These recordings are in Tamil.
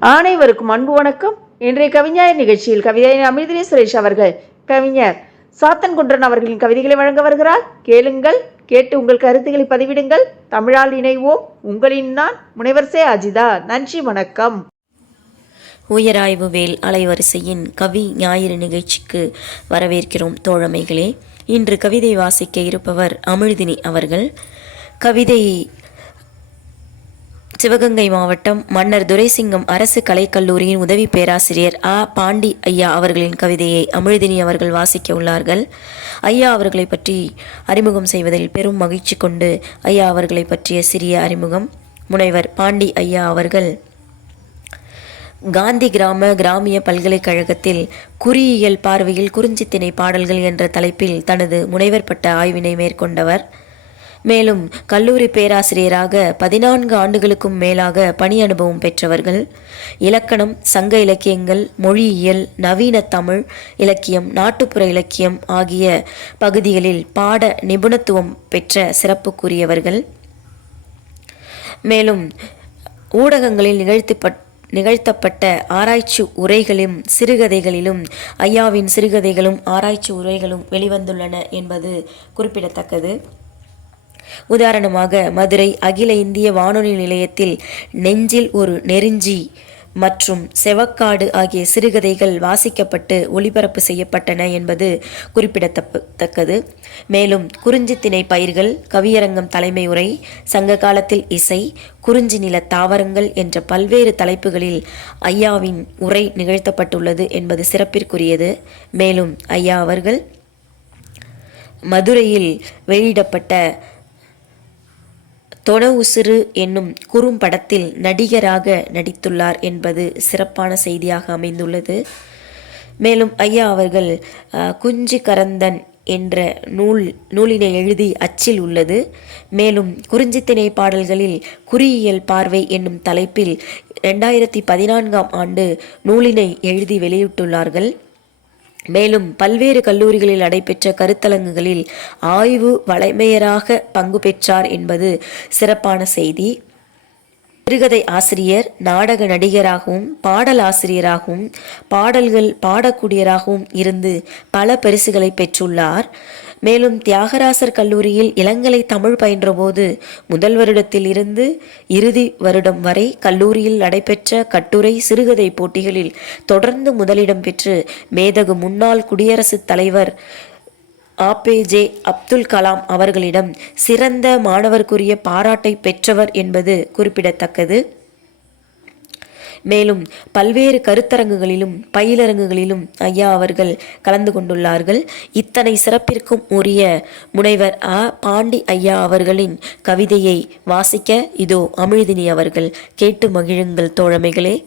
அனைவருக்கும் அன்பு வணக்கம். இன்றைய கவிஞர் நிகழ்ச்சியில் கவிதை அமிர்தினி சுரேஷ் அவர்கள் கவிஞர் சாத்தன்குன்றன் அவர்களின் கவிதைகளை வழங்க வருகிறார். கேளுங்கள் கேட்டு உங்கள் கருத்துக்களை பதிவிடுங்கள். தமிழால் இணைவோம். உங்களின் நான் முனைவர்சே அஜிதா. நன்றி வணக்கம். உயராய்வு வேல் அலைவரிசையின் கவி ஞாயிறு நிகழ்ச்சிக்கு வரவேற்கிறோம் தோழமைகளே. இன்று கவிதை வாசிக்க இருப்பவர் அமிழ்தினி அவர்கள். கவிதை சிவகங்கை மாவட்டம் மன்னர் துரைசிங்கம் அரசு கலைக்கல்லூரியின் உதவி பேராசிரியர் ஆ. பாண்டி ஐயா அவர்களின் கவிதையை அமிழ்தினி அவர்கள் வாசிக்க உள்ளார்கள். ஐயா அவர்களை பற்றி அறிமுகம் செய்வதில் பெரும் மகிழ்ச்சி கொண்டு ஐயா அவர்களை பற்றிய சிறிய அறிமுகம். முனைவர் பாண்டி ஐயா அவர்கள். காந்தி கிராம கிராமிய பல்கலைக்கழகத்தில் குறியியல் பார்வையில் குறிஞ்சித்திணை பாடல்கள் என்ற தலைப்பில் தனது முனைவர் பட்ட ஆய்வினை மேற்கொண்டவர். மேலும் கல்லூரி பேராசிரியராக பதினான்கு ஆண்டுகளுக்கும் மேலாக பணி அனுபவம் பெற்றவர்கள். இலக்கணம் சங்க இலக்கியங்கள் மொழியியல் நவீன தமிழ் இலக்கியம் நாட்டுப்புற இலக்கியம் ஆகிய பகுதிகளில் பாட நிபுணத்துவம் பெற்ற சிறப்புக்குரியவர்கள். மேலும் ஊடகங்களில் நிகழ்த்திப்பட்ட நிகழ்த்தப்பட்ட ஆராய்ச்சி உரைகளிலும் சிறுகதைகளிலும் ஐயாவின் சிறுகதைகளும் ஆராய்ச்சி உரைகளும் வெளிவந்துள்ளன என்பது குறிப்பிடத்தக்கது. உதாரணமாக மதுரை அகில இந்திய வானொலி நிலையத்தில் நெஞ்சில் ஒரு நெருஞ்சி மற்றும் செவக்காடு ஆகிய சிறுகதைகள் வாசிக்கப்பட்டு ஒளிபரப்பு செய்யப்பட்டன என்பது குறிப்பிடத்தக்கது. மேலும் குறிஞ்சித்திணை பயிர்கள் கவியரங்கம் தலைமை உரை சங்க காலத்தில் இசை குறிஞ்சி நில தாவரங்கள் என்ற பல்வேறு தலைப்புகளில் ஐயாவின் உரை நிகழ்த்தப்பட்டுள்ளது என்பது சிறப்பிற்குரியது. மேலும் ஐயா அவர்கள் மதுரையில் வெளியிடப்பட்ட தொட உசுறு என்னும் குறும்படத்தில் நடிகராக நடித்துள்ளார் என்பது சிறப்பான செய்தியாக அமைந்துள்ளது. மேலும் ஐயா அவர்கள் குஞ்சு கரந்தன் என்ற நூல் நூலினை எழுதி அச்சில் உள்ளது. மேலும் குறிஞ்சித்திணை பாடல்களில் குறியியல் பார்வை என்னும் தலைப்பில் ரெண்டாயிரத்தி பதினான்காம் ஆண்டு நூலினை எழுதி வெளியிட்டுள்ளார்கள். மேலும் பல்வேறு கல்லூரிகளில் நடைபெற்ற கருத்தரங்குகளில் ஆய்வு வலைமையராக பங்கு பெற்றார் என்பது சிறப்பான செய்தி. சிறுகதை ஆசிரியர் நாடக நடிகராகவும் பாடல் ஆசிரியராகவும் பாடல்கள் பாடக்கூடியராகவும் இருந்து பல பரிசுகளை பெற்றுள்ளார். மேலும் தியாகராசர் கல்லூரியில் இளங்கலை தமிழ் பயின்றபோது முதல் வருடத்தில் இருந்து இறுதி வருடம் வரை கல்லூரியில் நடைபெற்ற கட்டுரை சிறுகதை போட்டிகளில் தொடர்ந்து முதலிடம் பெற்று மேதகு முன்னாள் குடியரசுத் தலைவர் ஆபேஜே அப்துல் கலாம் அவர்களிடம் சிறந்த மாணவர்க்குரிய பாராட்டை பெற்றவர் என்பது குறிப்பிடத்தக்கது. மேலும் பல்வேறு கருத்தரங்குகளிலும் பயிலரங்குகளிலும் ஐயா அவர்கள் கலந்து கொண்டுள்ளார்கள். இத்தனை சிறப்பிற்கும் உரிய முனைவர் ஆ. பாண்டி ஐயா அவர்களின் கவிதையை வாசிக்க இதோ அமிழ்தினி அவர்கள் கேட்டு மகிழுங்கள் தோழமைகளே.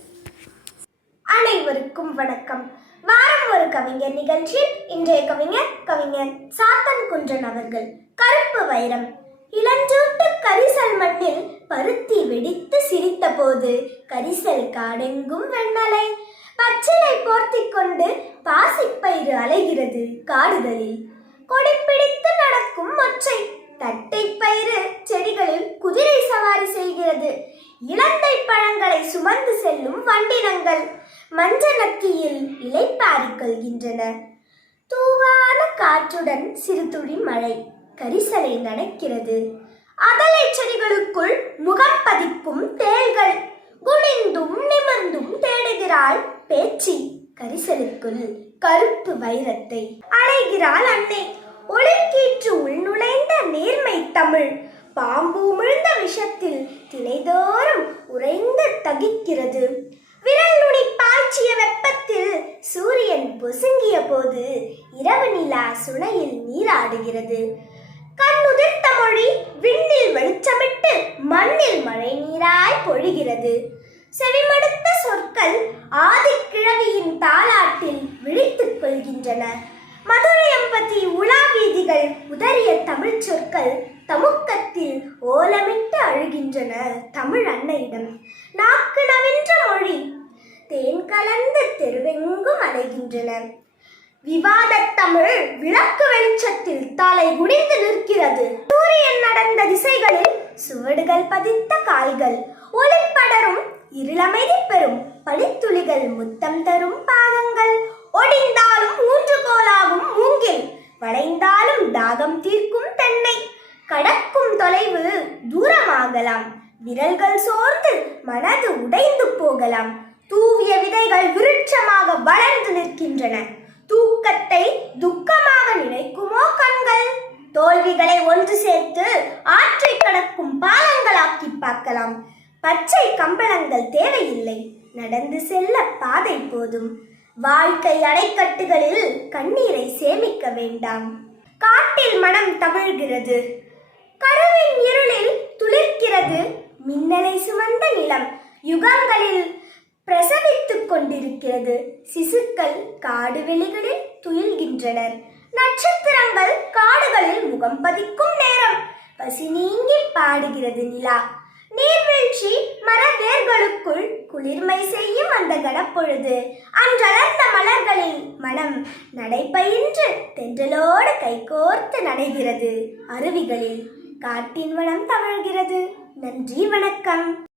அனைவருக்கும் வணக்கம். வாரம் ஒரு கவிஞர் நிகழ்ச்சியில் இன்றைய கவிஞர் கவிஞர் சாத்தன் குன்றன் அவர்கள். கருப்பு வைரம். இளஞ்சோட்டு கரிசல் மண்ணில் பருத்தி வெடித்து சிரித்த போது கரிசல் காடெங்கும் வெண்ணலை. பச்சிலை போர்த்தி கொண்டு பாசிப்பயிறு அலைகிறது காடுகளில். கொடிப்பிடித்து நடக்கும் ஒற்றை தட்டை பயிறு செடிகளில் குதிரை சவாரி செய்கிறது. இலந்தை பழங்களை சுமந்து செல்லும் வண்டினங்கள் மஞ்ச நக்கியில் இலைப்பாரிக் கொள்கின்றன. தூவான காற்றுடன் சிறு துளி மழை. கரிசலை நடக்கிறது அதலை செடிகளுக்குள் முகம் பதிக்கும் தேள்கள் குனிந்தும் நிமிர்ந்தும் தேடுகிறாள் பேச்சி கரிசலுக்குள் கருப்பு வைரத்தை. அலைகிறாள் அன்னை. ஒளிக்கீற்று உள்நுழைந்த நேர்மை தமிழ். பாம்பு உமிழ்ந்த விஷத்தில் தினைதோறும் உறைந்து தகிக்கிறது. விரல் நுனி பாய்ச்சிய வெப்பத்தில் சூரியன் பொசுங்கிய போது இரவு நிலா சுனையில் நீராடுகிறது. கண்ணுதிர்த்த மொழி விண்ணில் வெளிச்சமிட்டு மண்ணில் மழை நீராய் பொழிகிறது. செவிமடுத்த சொற்கள் ஆதிக்கிழவியின் தாலாட்டில் விழித்துக் கொள்கின்றன. மதுரையம்பதி உலா வீதிகள் உதறிய தமிழ் சொற்கள் தமுக்கத்தில் ஓலமிட்டு அழுகின்றன தமிழ் அன்னையிடம். நாக்கு நவின்ற மொழி தேன் கலந்து தெருவெங்கும் அடைகின்றன விவாதத்தமிழ் விளக்கு வெளிச்சத்தில் தலை குனிந்து நிற்கிறது. சூரியன் நடந்த திசைகளில் சுவடுகள் பதித்த கால்கள் ஒளிப்படரும் இருளமைதி பெறும் பனித்துளிகள் முத்தம் தரும் பாதங்கள் ஒடிந்தாலும் ஊன்றுகோலாகும் மூங்கில் வளைந்தாலும் தாகம் தீர்க்கும் தென்னை கடக்கும் தொலைவு தூரமாகலாம் விரல்கள் சோர்ந்து மனது உடைந்து போகலாம் தூவிய விதைகள் விருட்சமாக வளர்ந்து நிற்கின்றன. தூக்கத்தை துக்கமாக நினைக்குமோ கண்கள்? தோல்விகளை ஒன்று சேர்த்து ஆற்றை கடக்கும் பாலங்களாக்கி பார்க்கலாம். பச்சை கம்பளங்கள் தேவையில்லை. நடந்து செல்ல பாதை போதும். வாழ்க்கை அடைக்கட்டுகளில் கண்ணீரை சேமிக்க வேண்டாம். காட்டில் மனம் தவிழ்கிறது. கருவின் இருளில் துளிர்க்கிறது. மின்னலை சுமந்த நிலம். யுகங்களில் பிரச கொண்டிருக்கிறது. சிசுக்கள் காடு வெளிகளில் துயில்கின்றனர். நட்சத்திரங்கள் காடுகளில் முகம் பதிக்கும் நேரம். பசி நீங்கி பாடுகிறது நிலா. நீர்வீழ்ச்சி மர வேர்களுக்குள் குளிர்மை செய்யும் அந்த கனப்பொழுது அன்றளர்ந்த மலர்களில் மனம் நடைபயின்று தென்றலோடு கைகோர்த்து நடைகிறது. அருவிகளில் காட்டின் வனம் தவழ்கிறது. நன்றி வணக்கம்.